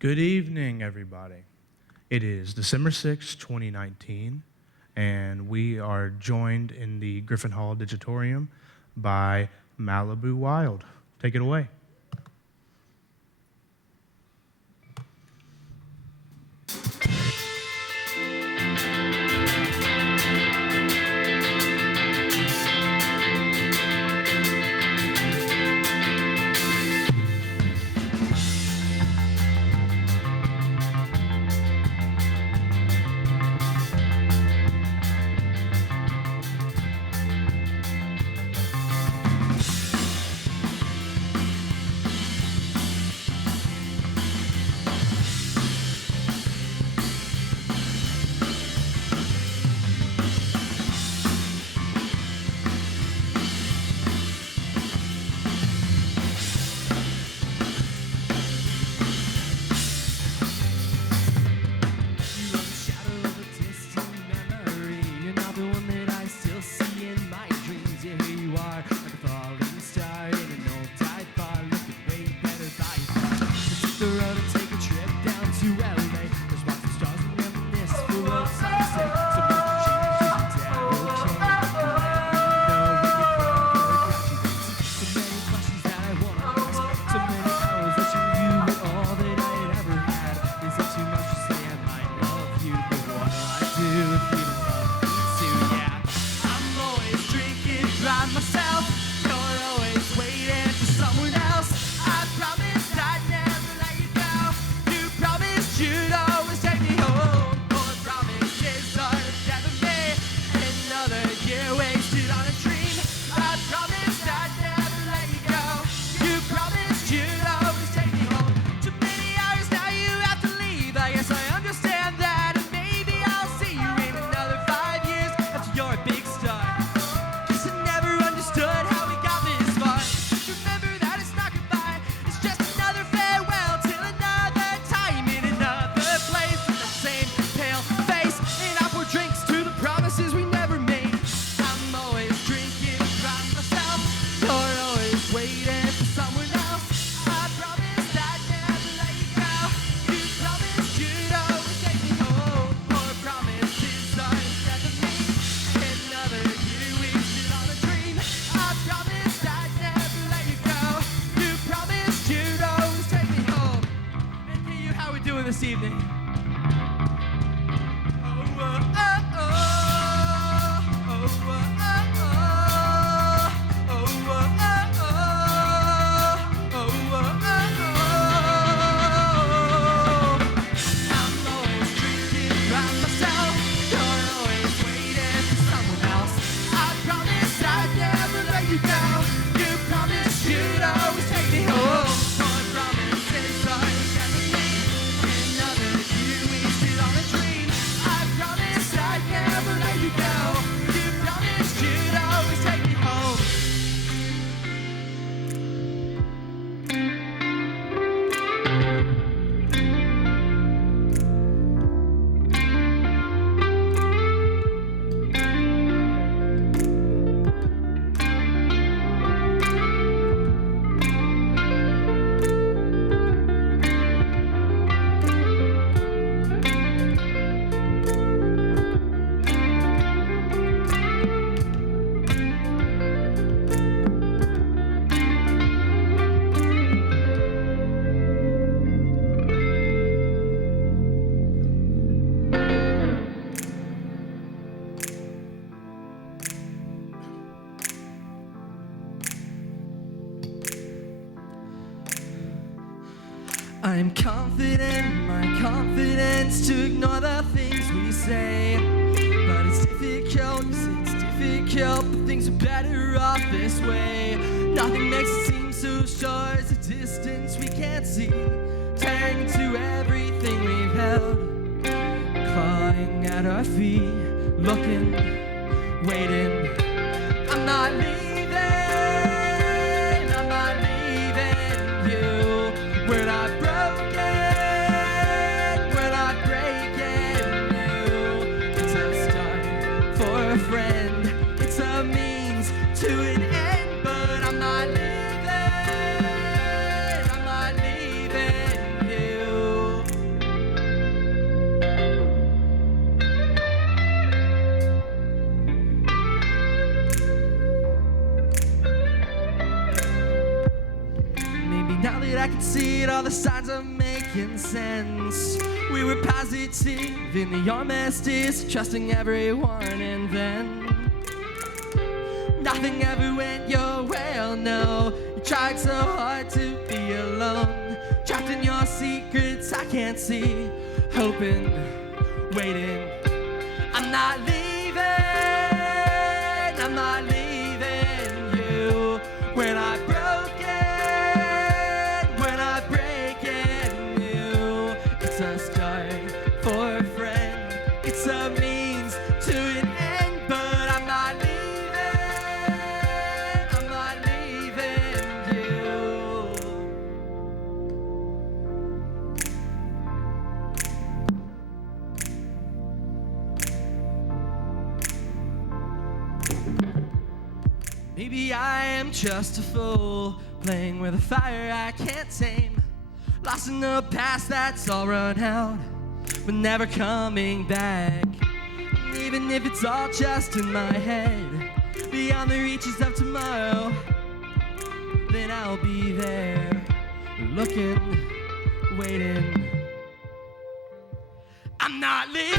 Good evening, everybody. It is December 6, 2019, and we are joined in the Griffin Hall Digitorium by Malibu Wild. Take it away. This evening. I'm confident, my confidence to ignore the things we say. But it's difficult, yes, it's difficult, but things are better off this way. Nothing makes it seem so short as a distance we can't see. Tearing into everything we've held, clawing at our feet, looking, waiting. I'm not leaving, I'm not leaving you. We're not broken, we're not breaking you. It's a start for a friend, it's a means to an end. But I'm not leaving you. I can see it, all the signs are making sense. We were positive in the armistice, trusting everyone, and then nothing ever went your way, oh no. You tried so hard to be alone, trapped in your secrets I can't see, hoping, waiting. I'm not leaving, I'm not leaving you. When I broke it, when I break it new, it's a start for a friend, it's a means to an end, but I'm not leaving, I'm not leaving you. Maybe I am just a fool, playing with a fire I can't tame, lost in the past that's all run out, but never coming back. And even if it's all just in my head, beyond the reaches of tomorrow, then I'll be there, looking, waiting. I'm not leaving.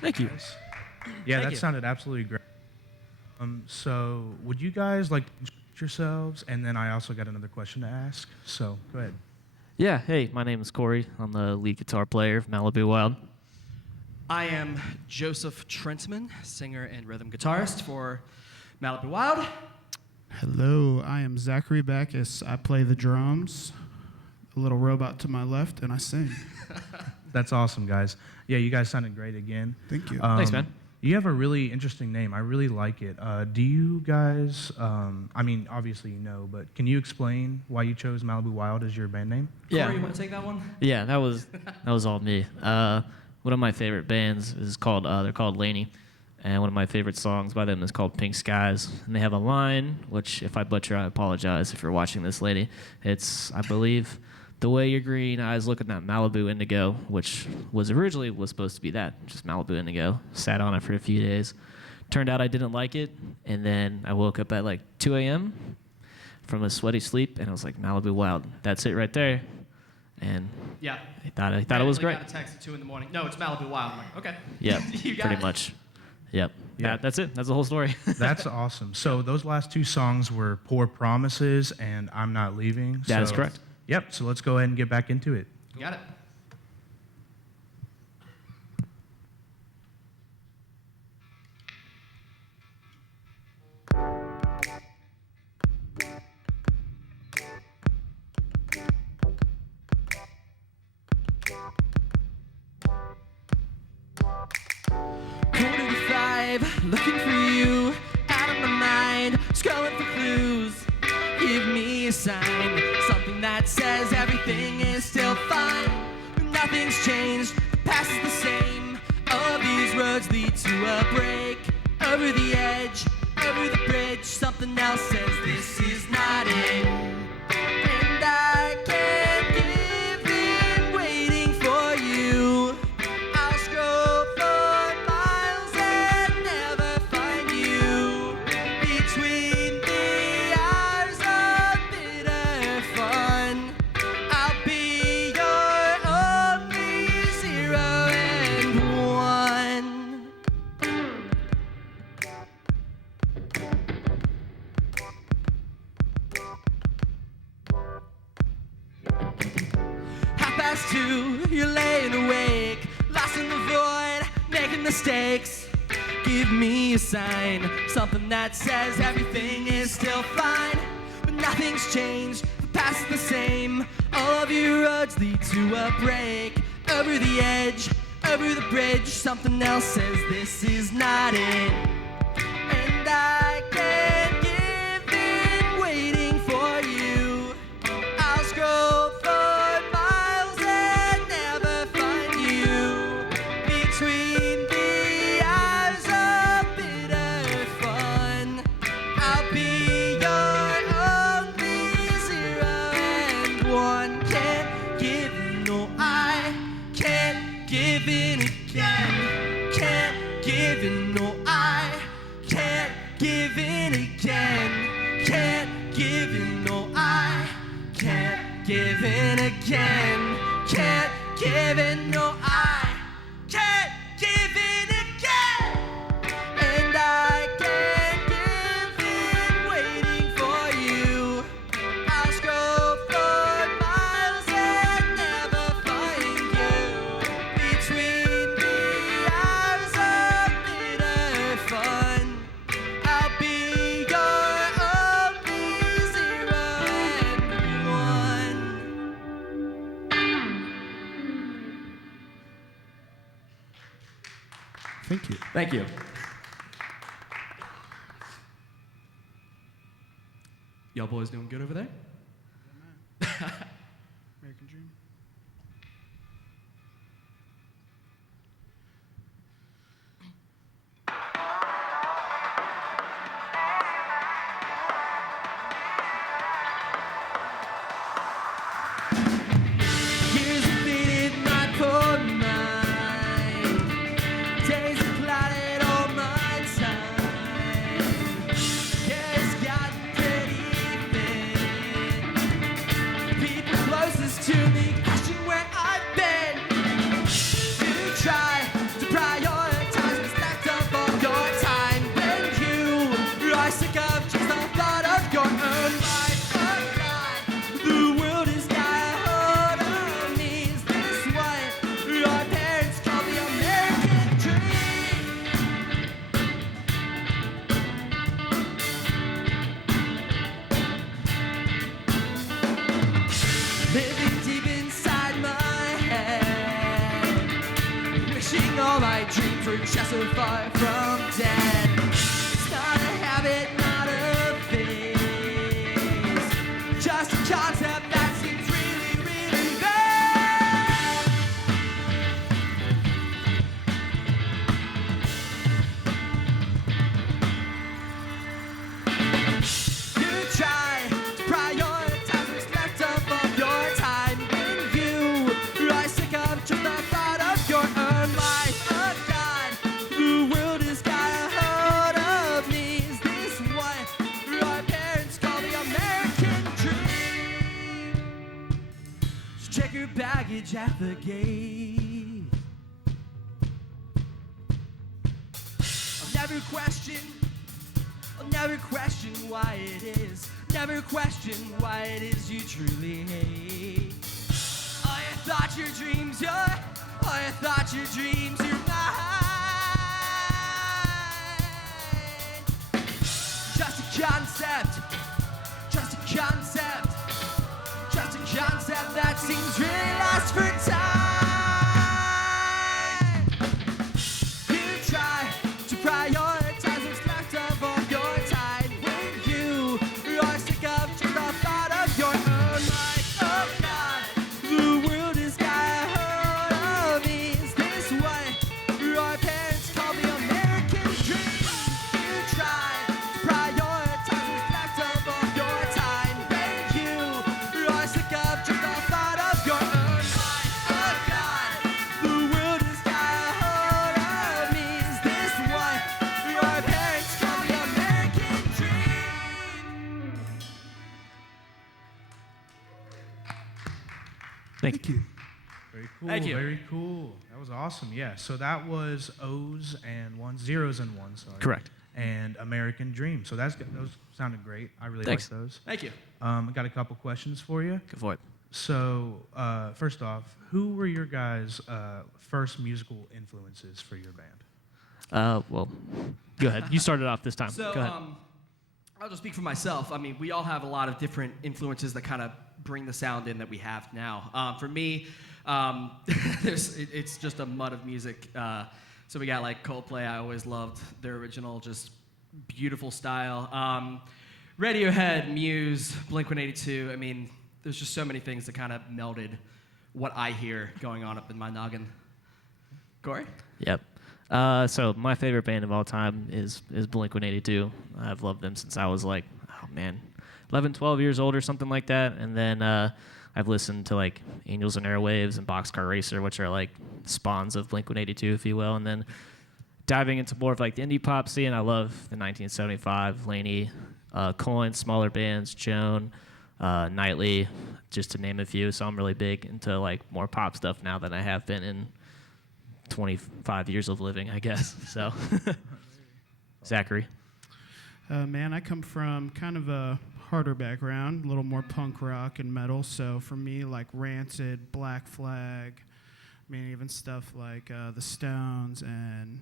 Thank you. Yeah, Thank that you. sounded absolutely great. So would you guys like to introduce yourselves? And then I also got another question to ask. So go ahead. Yeah, hey, my name is Corey. I'm the lead guitar player of Malibu Wild. I am Joseph Trentman, singer and rhythm guitarist for Malibu Wild. Hello, I am Zachary Backus. I play the drums, a little robot to my left, and I sing. That's awesome, guys. Yeah, you guys sounded great again. Thank you. Thanks, man. You have a really interesting name. I really like it. Do you guys, I mean, obviously you know, but can you explain why you chose Malibu Wild as your band name? Yeah. Corey, you want to take that one? Yeah, that was all me. One of my favorite bands is called they're called Laney, and one of my favorite songs by them is called Pink Skies. And they have a line, which if I butcher, I apologize if you're watching this, lady. It's, I believe, the way your green eyes look at that Malibu Indigo, which was supposed to be that, just Malibu Indigo. Sat on it for a few days. Turned out I didn't like it, and then I woke up at like 2 a.m. from a sweaty sleep, and I was like, Malibu Wild. That's it right there. And Yeah. I thought it was great. Got a text at 2 in the morning. No, it's Malibu Wild. I'm like, okay. Yep, You got pretty it. much. Yep. Yeah. That's it. That's the whole story. That's awesome. So those last two songs were Poor Promises and I'm Not Leaving. That is So- correct. Yep, so let's go ahead and get back into it. You got it. Quarter to 5, looking for you, out of my mind, scrolling for clues. Give me a sign, something that says everything is still fine. Nothing's changed, the past is the same. All these roads lead to a break. Over the edge, over the bridge, something else says this is not it. And I can't give in waiting for you. I'll scroll for miles and never find you. Between the hours of bitter fun, I'll be your only 0 and 1. mistakes. Give me a sign, something that says everything is still fine. But nothing's changed, the past is the same. All of your roads lead to a break. Over the edge, over the bridge, something else says this is not it. And I can't give in waiting for you. I'll scroll for miles and never find you. Between the hours of bitter fun, I'll be your only 0 and 1. Can't give in, no, I can't give in again. Can't give in, no, I can't give in again. Can't give in, no, I can't give in again. Can't give in, no, I can't give in again. And I can't give in waiting for you. I'll scroll for miles and never find you. Between the hours of bitter fun, I'll be your only 0 and 1. Thank you. Thank you. Y'all boys doing good over there? American Dream. Years have faded my poor mind. Days have clouded all my time. Yeah, it's gotten pretty thin. People closest to me question where I've been. You try to prioritize what's left of all your time. When you are sick of just the thought of your own life. Oh God, the world has got a hold of me. Is this what your parents call the American dream? Living deep inside my head, wishing all my dreams were just so far from dead. It's not a habit, not a phase, just a concept that seems really, really vague. You try to prioritize what's left of all your time. When you are sick of just the thought of your own life. Oh God, the world has got a hold of me. Is this what our parents call the American dream? So check your baggage at the gate. I'll never question why it is. Never question why it is you truly hate. Oh, you thought your dreams, you're mine. Just a concept, just a concept, just a concept that seems really lost for time. You try to prioritize what's left of all your time. When you are sick of just the thought of your own life. Oh God, the world has got a hold of me. Is this what our parents call the American dream? You try to prioritize what's left of all your time. When you are sick of just the thought of your own life. Oh God, the world has got a hold of me. Is this what our parents call the American dream? Thank you. Very cool. Thank you. Very cool. That was awesome. Yeah. So that was O's and ones, zeros and ones. Sorry. Correct. And American Dream. So that's good. Those sounded great. I really Thanks. like those. Thank you. I got a couple questions for you. Go for it. So, first off, who were your guys' first musical influences for your band? Well, go ahead. You started off this time. So, Go ahead. I'll just speak for myself. I mean, we all have a lot of different influences that kind of bring the sound in that we have now. For me, it's just a mud of music. So we got like Coldplay. I always loved their original, just beautiful style. Radiohead, Muse, Blink-182. I mean, there's just so many things that kind of melded what I hear going on up in my noggin. Corey? Yep. So my favorite band of all time is Blink-182. I've loved them since I was like, 11, 12 years old or something like that. And then I've listened to like Angels and Airwaves and Boxcar Racer, which are like spawns of Blink-182, if you will. And then diving into more of like the indie pop scene, I love the 1975, Laney, Coin, smaller bands, Joan, Nightly, just to name a few. So I'm really big into like more pop stuff now than I have been in 25 years of living, I guess. So, Zachary. I come from kind of a harder background, a little more punk rock and metal. So for me, like Rancid, Black Flag, even stuff like the Stones and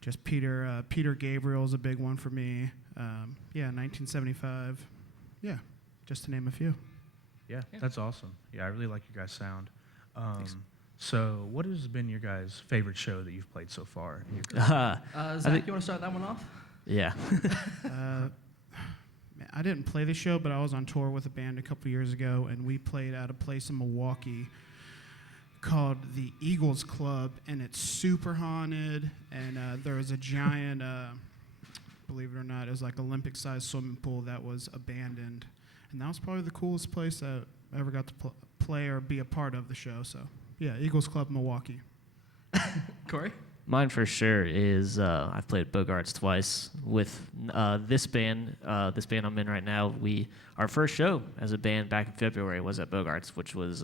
just Peter Gabriel's a big one for me. 1975. Yeah, just to name a few. Yeah, that's awesome. Yeah, I really like your guys' sound. So what has been your guys' favorite show that you've played so far in your career? Zach, you want to start that one off? Yeah. I didn't play the show, but I was on tour with a band a couple years ago, and we played at a place in Milwaukee called the Eagles Club, and it's super haunted, and there was a giant, believe it or not, it was like Olympic-sized swimming pool that was abandoned, and that was probably the coolest place that I ever got to play or be a part of the show, so yeah, Eagles Club, Milwaukee. Corey? Mine for sure is I've played Bogarts twice with this band I'm in right now. Our first show as a band back in February was at Bogarts, which was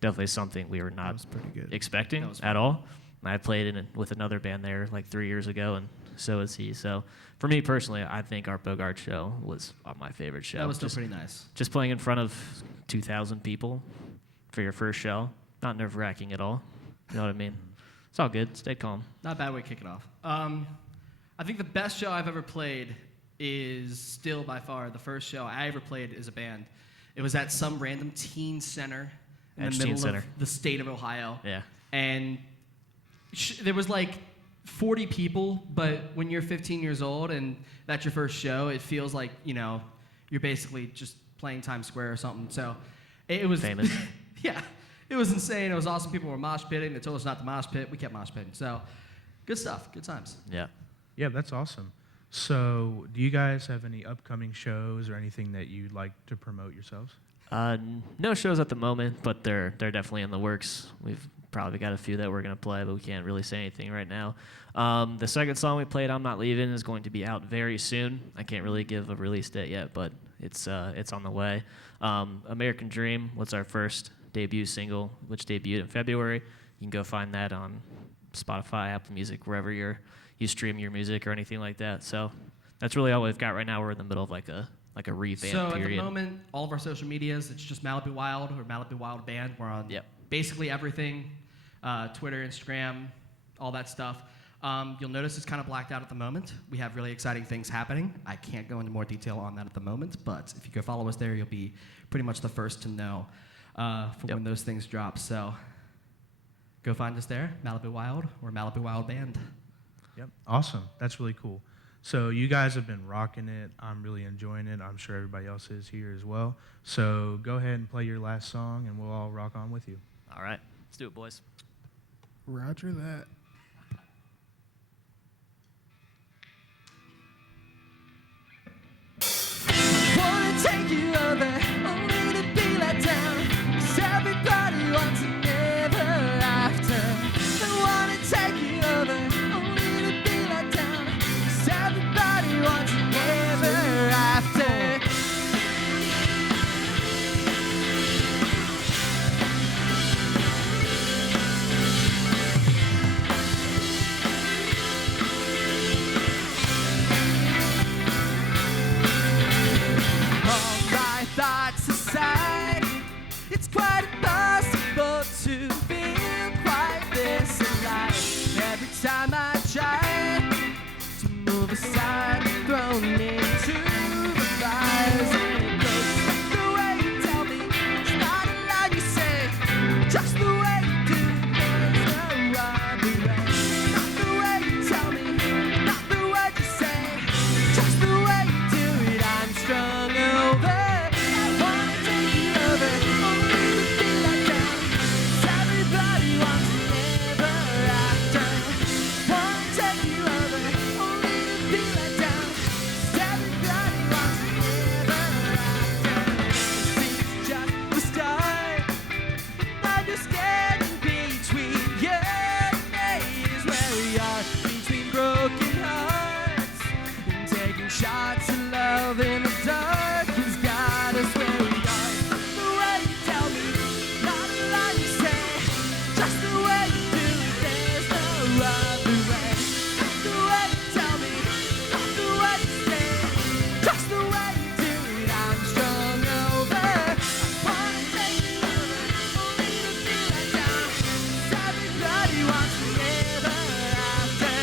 definitely something we were not expecting at all. And I played with another band there like 3 years ago, and so is he. So for me personally, I think our Bogarts show was my favorite show. That was still pretty nice. Just playing in front of 2,000 people for your first show, not nerve-wracking at all. You know what I mean? It's all good. Stay calm. Not a bad way to kick it off. I think the best show I've ever played is still by far the first show I ever played as a band. It was at some random teen center in the middle of the state of Ohio. Yeah. And there was like 40 people, but when you're 15 years old and that's your first show, it feels like, you're basically just playing Times Square or something. So it was famous. Yeah. It was insane. It was awesome. People were mosh pitting. They told us not to mosh pit. We kept mosh pitting. So, good stuff. Good times. Yeah. Yeah, that's awesome. So, do you guys have any upcoming shows or anything that you'd like to promote yourselves? No shows at the moment, but they're definitely in the works. We've probably got a few that we're going to play, but we can't really say anything right now. The second song we played, I'm Not Leaving, is going to be out very soon. I can't really give a release date yet, but it's on the way. American Dream was our first debut single, which debuted in February. You can go find that on Spotify, Apple Music, wherever you stream your music or anything like that. So that's really all we've got right now. We're in the middle of like a revamp period. So at the moment, all of our social medias, it's just Malibu Wild or Malibu Wild Band. We're on basically everything, Twitter, Instagram, all that stuff. You'll notice it's kind of blacked out at the moment. We have really exciting things happening. I can't go into more detail on that at the moment, but if you go follow us there, you'll be pretty much the first to know when those things drop. So go find us there, Malibu Wild or Malibu Wild Band. Yep, awesome. That's really cool. So you guys have been rocking it. I'm really enjoying it. I'm sure everybody else is here as well. So go ahead and play your last song, and we'll all rock on with you. All right. Let's do it, boys. Roger that. Wanna take you over, only to be let down. 'Cause everybody wants an ever after. I wanna take you over, only to be let down. 'Cause everybody wants an ever after. time I try to move aside, thrown into the fires, and it goes the way you tell me. It's not a lie you say, just the way you do it. There's no other way. Not the way you tell me, not the word you say, just the way you do it. I'm strung over. I wanna take you over, only to be let down. 'Cause everybody wants an ever after. Wanna take you over, only to be let down. 'Cause everybody wants an ever after. This is just the start. I'm just standing between you and me, is where we are, between broken hearts and taking shots of love in the dark has got us where we are. The way you tell me, not a lie you say, just the way you do it. There's no other way. Not the way you tell me, not the way you say, just the way you do it. I'm strung over. I wanna take you over, only to be let down. 'Cause everybody wants an ever after.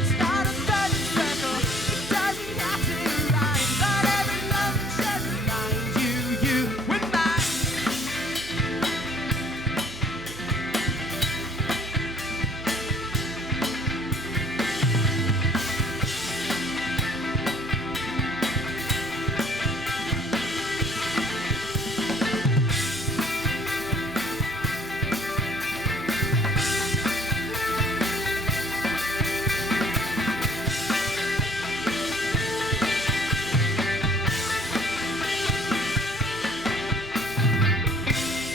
It's not a perfect circle, it doesn't have to rhyme, but every love should remind you, you were mine.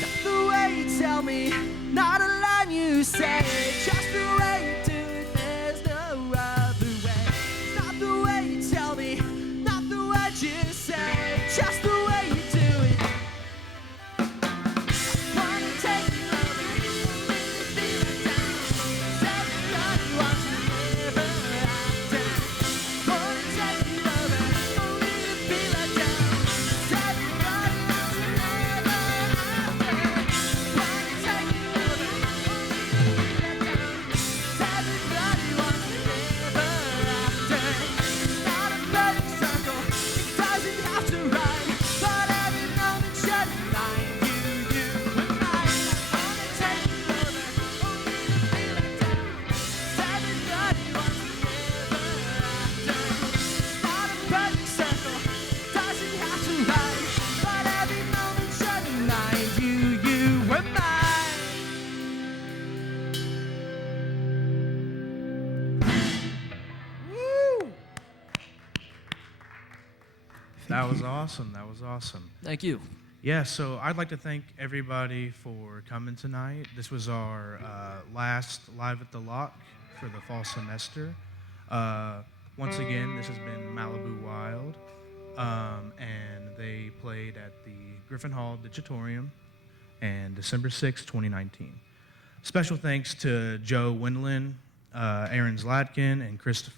Not the way you tell me, not a line you say, just the way you do it. There's no other way. Not the way you tell me, not the words you say, just the way you do it. Wanna take you over, only to be let down. 'Cause everybody wants an ever after. Wanna take you over, only to be let down. 'Cause everybody wants an ever after. Wanna take you over, only to be let down. 'Cause everybody wants an ever after. It's not a perfect circle, it doesn't have to rhyme, but every moment should remind you, you were mine. Wanna take you over, only to be let down. 'Cause everybody wants an ever after. It's not a perfect circle, it doesn't have to rhyme, but every moment should remind you, you were mine. Woo! That was awesome. That was awesome. Thank you. Yeah, so I'd like to thank everybody for coming tonight. This was our last Live at the Loch for the fall semester. Once again, this has been Malibu Wild, and they played at the Griffin Hall Digitorium and December 6, 2019. Special thanks to Joe Wendland, Aaron Zlatkin, and Krista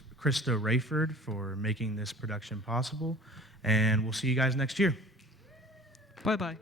Rayford for making this production possible, and we'll see you guys next year. Bye-bye.